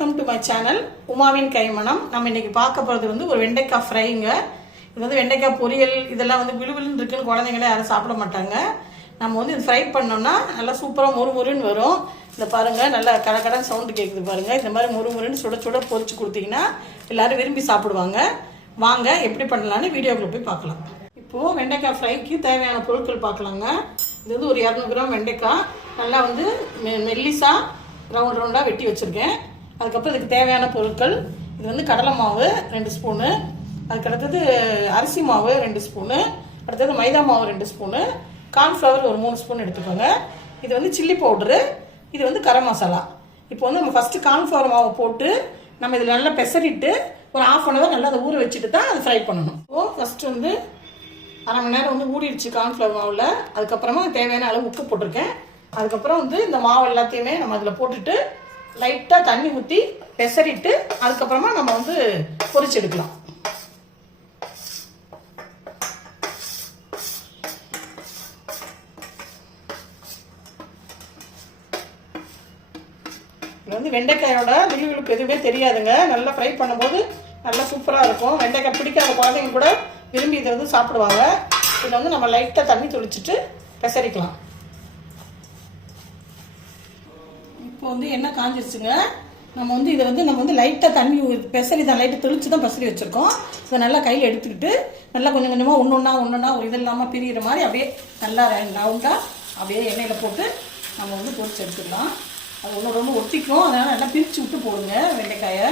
Welcome to my channel உமாவின் கைமணம். நம்ம இன்னைக்கு பார்க்க போகிறது வந்து ஒரு வெண்டைக்காய் ஃப்ரைங்க இது வந்து வெண்டைக்காய் பொரியல் இதெல்லாம் வந்து விழுவிழுன்னு இருக்குன்னு குழந்தைங்களே யாரும் சாப்பிட மாட்டாங்க. நம்ம வந்து இது ஃப்ரை பண்ணோம்னா நல்லா சூப்பராக முறுமுறுன்னு வரும். இந்த பாருங்கள் நல்லா கடக்கடன் சவுண்டு கேட்குது பாருங்கள் இந்த மாதிரி முறுமுறுன்னு சுட சுட பொரிச்சு கொடுத்தீங்கன்னா எல்லோரும் விரும்பி சாப்பிடுவாங்க. வாங்க எப்படி பண்ணலான்னு வீடியோக்குள்ள போய் பார்க்கலாம். இப்போது வெண்டைக்காய் ஃப்ரைக்கு தேவையான பொருட்கள் பார்க்கலாங்க. இது வந்து ஒரு இரநூறு கிராம் வெண்டைக்காய். நல்லா வந்து மெ- ரவுண்ட் ரவுண்டாக வெட்டி வச்சுருக்கேன். அதுக்கப்புறம் இதுக்கு தேவையான பொருட்கள் இது வந்து கடலை மாவு ரெண்டு ஸ்பூனு அதுக்கு அடுத்தது அரிசி மாவு ரெண்டு ஸ்பூனு அடுத்தது மைதா மாவு ரெண்டு ஸ்பூனு கார்ன்ஃப்ளவர் ஒரு மூணு ஸ்பூன் எடுத்துக்கோங்க. இது வந்து சில்லி பவுடரு இது வந்து கரம் மசாலா. இப்போ வந்து நம்ம ஃபஸ்ட்டு கார்ன்ஃப்ளவர் மாவை போட்டு நம்ம இதில் நல்லா பெசரிட்டு ஒரு ஆஃப் அன் ஹவர் நல்லா அதை ஊற வச்சுட்டு தான் அதை ஃப்ரை பண்ணணும். ஓ ஃபஸ்ட்டு வந்து அரை மணி நேரம் வந்து ஊறிடுச்சு கார்ன்ஃப்ளவர் மாவில். அதுக்கப்புறமா தேவையான அளவு உப்பு போட்டிருக்கேன். அதுக்கப்புறம் வந்து இந்த மாவு எல்லாத்தையுமே நம்ம அதில் போட்டுட்டு லைட்டாக தண்ணி ஊற்றி பெசரிட்டு அதுக்கப்புறமா நம்ம வந்து பொரிச்சு எடுக்கலாம் இது வந்து வெண்டைக்காயோட விழிவிழுப்பு எதுவுமே தெரியாதுங்க. நல்லா ஃப்ரை பண்ணும்போது நல்லா சூப்பராக இருக்கும். வெண்டைக்காய் பிடிக்காத குழந்தைங்க கூட விரும்பி இதை வந்து சாப்பிடுவாங்க. இதில் வந்து நம்ம லைட்டாக தண்ணி தொளிச்சிட்டு பெசரிக்கலாம். இப்போ வந்து எண்ணெய் காஞ்சிருச்சுங்க? நம்ம வந்து இதை வந்து நம்ம வந்து லைட்டாக தண்ணி பெசரி தான் லைட்டாக தெளிச்சு தான் பெசரி வச்சுருக்கோம். இதை நல்லா கையில் எடுத்துக்கிட்டு நல்லா கொஞ்சம் கொஞ்சமாக ஒன்று ஒன்றா ஒன்று ஒன்றா ஒரு இது இல்லாமல் பிரிகிற மாதிரி அப்படியே நல்லா ரவுண்டாக அப்படியே எண்ணெயில் போட்டு நம்ம வந்து பொரிச்சு எடுத்துக்கலாம். அது ஒன்று ரொம்ப ஒத்திக்கும். அதனால் நல்லா பிரித்து விட்டு போடுங்க வெண்டைக்காயை.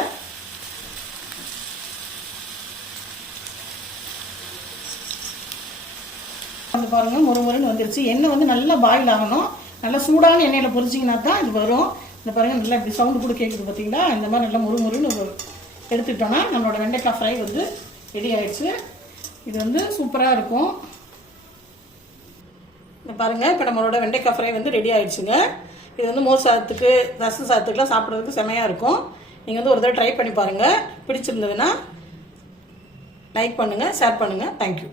வந்து பாருங்க முறு முறுன்னு வந்துருச்சு. எண்ணெய் வந்து நல்லா பாயில் ஆகணும். நல்லா சூடான எண்ணெயில் பொரிச்சிங்கன்னா தான் இது வரும். இந்த பாருங்கள் நல்லா இப்படி சவுண்டு கூட கேட்குது பார்த்தீங்களா இந்த மாதிரி நல்லா முறு முறுன்னு எடுத்துக்கிட்டோன்னா நம்மளோட வெண்டைக்காய் ஃப்ரை வந்து ரெடி ஆயிடுச்சு. இது வந்து சூப்பராக இருக்கும். இந்த பாருங்கள் இப்போ நம்மளோட வெண்டைக்காய் ஃப்ரை வந்து ரெடி ஆயிடுச்சுங்க. இது வந்து மோர் சாதத்துக்கு ரசம் சாதத்துக்குலாம் சாப்பிட்றதுக்கு செமையாக இருக்கும். நீங்கள் வந்து ஒரு தடவை ட்ரை பண்ணி பாருங்கள் பிடிச்சிருந்ததுன்னா லைக் பண்ணுங்கள் ஷேர் பண்ணுங்கள் தேங்க்யூ